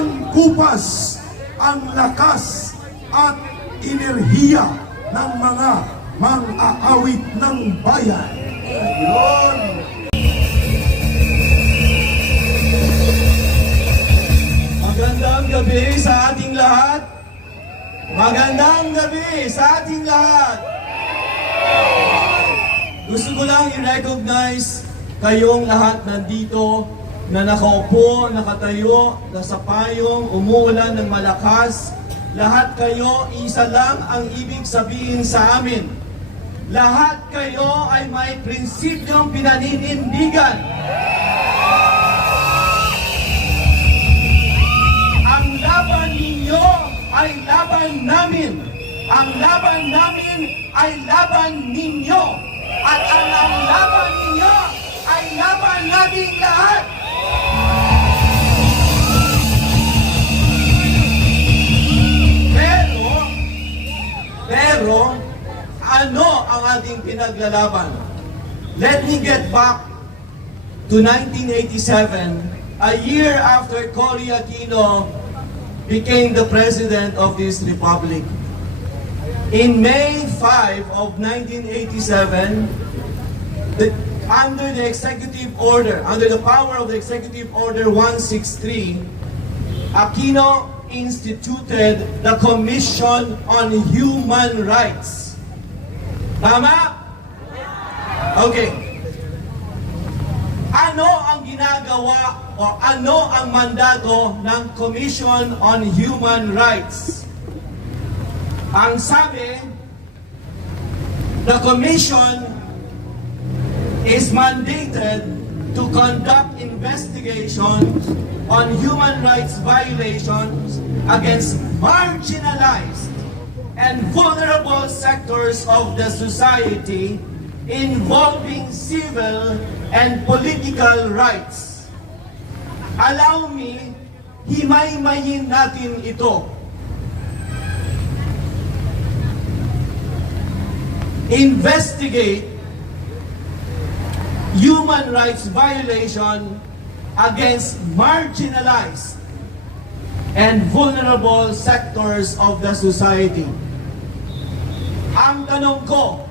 angkupas ang lakas at enerhiya ng mga mang-aawit ng bayan. Yun. Magandang gabi sa ating lahat. Magandang gabi sa ating lahat. Gusto ko lang i-recognize kayong lahat nandito na nakaupo, nakatayo, nasa payong, umuulan ng malakas. Lahat kayo, isa lang ang ibig sabihin sa amin. Lahat kayo ay may prinsipyong pinaninindigan. Ang laban ninyo ay laban namin. Ang laban namin ay laban ninyo. At ang laban ninyo ay laban nating lahat. Pero, ano ang ating pinaglalaban? Let me get back to 1987, a year after Cory Aquino became the president of this republic. In May 5 of 1987, under the executive order, under the power of the executive order 163, Aquino instituted the Commission on Human Rights. Tama? Okay. Ano ang ginagawa o ano ang mandato ng Commission on Human Rights? Ang sabi, the Commission is mandated to conduct investigations on human rights violations against marginalized and vulnerable sectors of the society involving civil and political rights. Allow me, himay-mayin natin ito. Investigate human rights violation against marginalized and vulnerable sectors of the society. Ang tanong ko,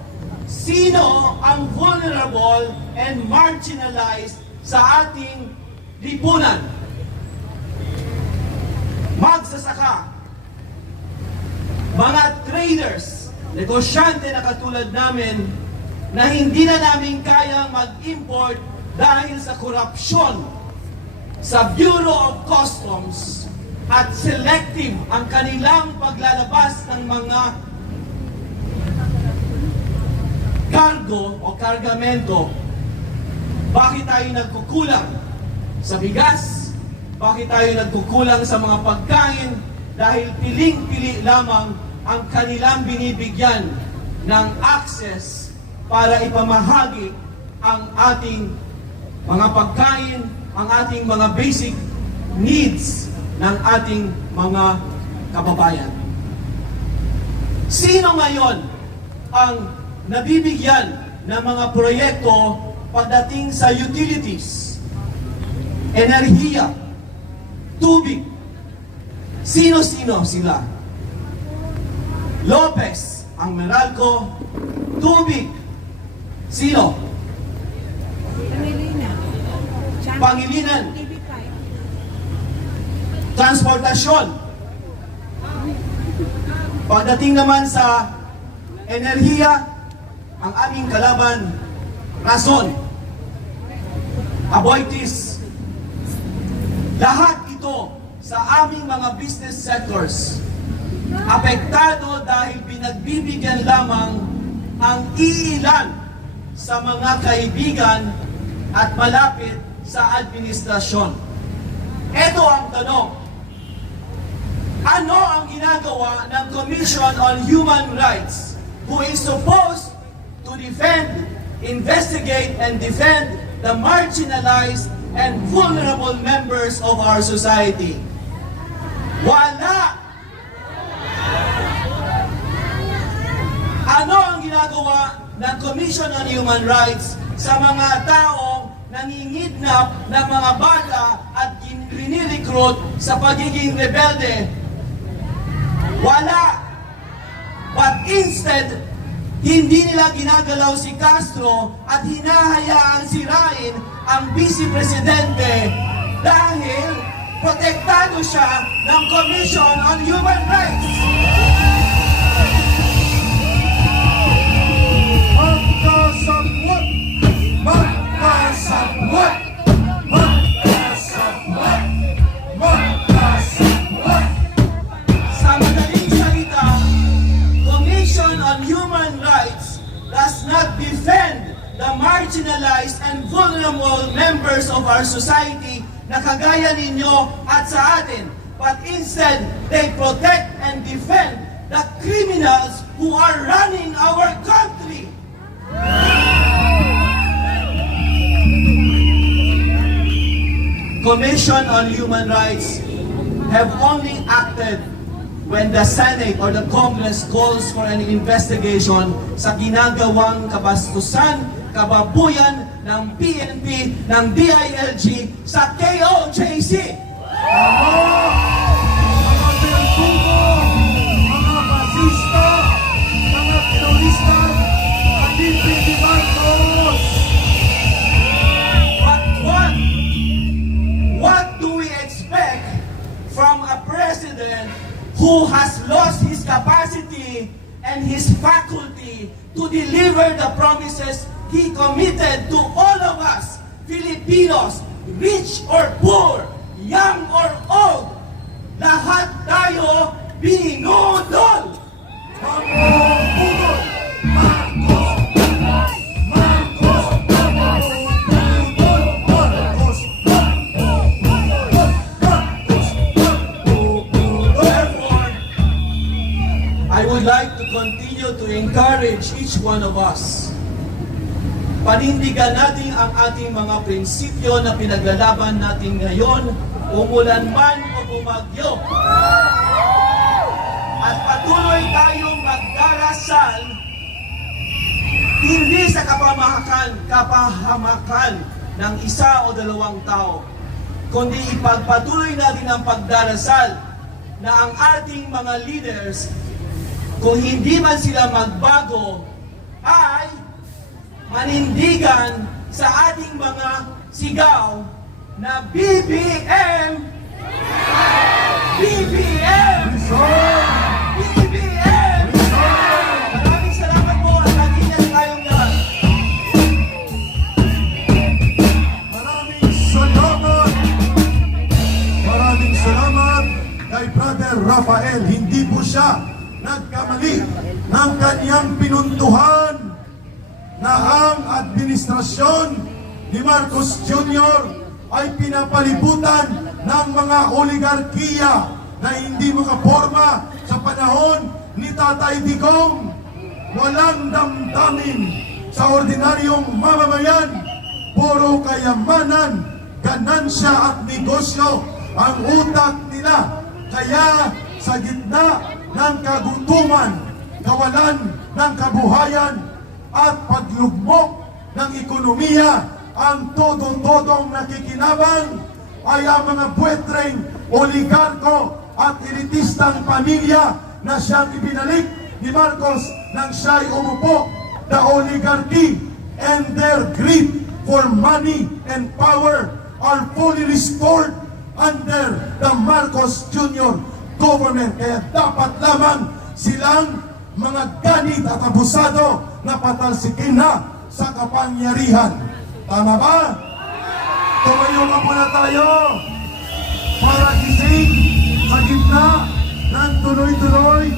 sino ang vulnerable and marginalized sa ating lipunan? Magsasaka, mga traders, negosyante na katulad namin, na hindi na namin kayang mag-import dahil sa korupsyon sa Bureau of Customs at selective ang kanilang paglalabas ng mga cargo o kargamento. Bakit tayo nagkukulang sa bigas? Bakit tayo nagkukulang sa mga pagkain? Dahil piling-pili lamang ang kanilang binibigyan ng access para ipamahagi ang ating mga pagkain, ang ating mga basic needs ng ating mga kababayan. Sino ngayon ang nabibigyan ng mga proyekto pagdating sa utilities, enerhiya, tubig? Sino-sino sila? Lopez, ang Meralco, tubig. Sino? Pangilinan. Transportasyon. Pagdating naman sa enerhiya, ang aming kalaban, Rason, Aboitiz. Lahat ito sa aming mga business sectors apektado dahil pinagbibigyan lamang ang iilan sa mga kaibigan at malapit sa administrasyon. Ito ang tanong. Ano ang ginagawa ng Commission on Human Rights, who is supposed to defend, investigate, and defend the marginalized and vulnerable members of our society? Wala! Ano ang ginagawa ng Commission on Human Rights sa mga taong nangingidnap ng mga bata at rinirecruit sa pagiging rebelde. Wala. But instead, hindi nila ginagalaw si Castro at hinahayaang sirain ang Vice Presidente dahil protektado siya ng Commission on Human Rights. Magkasabwat! Magkasabwat! Magkasabwat! Magkasabwat! Sa madaling salita, Commission on Human Rights does not defend the marginalized and vulnerable members of our society na kagaya ninyo at sa atin, but instead, they protect and defend the criminals who are running our country. Commission on Human Rights have only acted when the Senate or the Congress calls for an investigation sa ginagawang kabastusan, kababuyan ng PNP, ng DILG sa KOJC. Mga berdugo, mga basista, mga terorista, Alipin de Marcos! But what do we expect from a president who has lost his capacity and his faculty to deliver the promises he committed to all of us, Filipinos, rich or poor, young or old, lahat tayo binudol. Mabubudol! Marcos! Marcos! Mabubudol! Marcos! Therefore, I would like to continue to encourage each one of us. Panindigan natin ang ating mga prinsipyo na pinaglalaban natin ngayon, umulan man o bumagyo. At patuloy tayong magdarasal, hindi sa kapahamakan ng isa o dalawang tao, kundi ipagpatuloy natin ang pagdarasal na ang ating mga leaders, kung hindi man sila magbago, ay manindigan sa ating mga sigaw na BBM! BBM! BBM! Maraming salamat po at mag-ingat tayong lahat. Maraming salamat kay Brother Rafael. Hindi po siya nagkamali ng kanyang pinuntuhan na ang administrasyon ni Marcos Jr. ay pinapalibutan ng mga oligarkiya na hindi makaporma sa panahon ni Tatay Digong. Walang damdamin sa ordinaryong mamamayan. Puro kayamanan, ganansya at negosyo ang utak nila. Kaya sa gitna ng kagutuman, kawalan ng kabuhayan, at paglugmok ng ekonomiya, ang todo-todong nakikinabang ay ang mga buwetreng oligarko at elitistang pamilya na siyang ibinalik ni Marcos nang siya'y umupo. The oligarchy and their greed for money and power are fully restored under the Marcos Jr. government. Kaya dapat lamang silang mga ganit at abusado na patalsikin na sa kapangyarihan. Tama ba? Tumayo na muna tayo para gising sa gitna ng tuloy-tuloy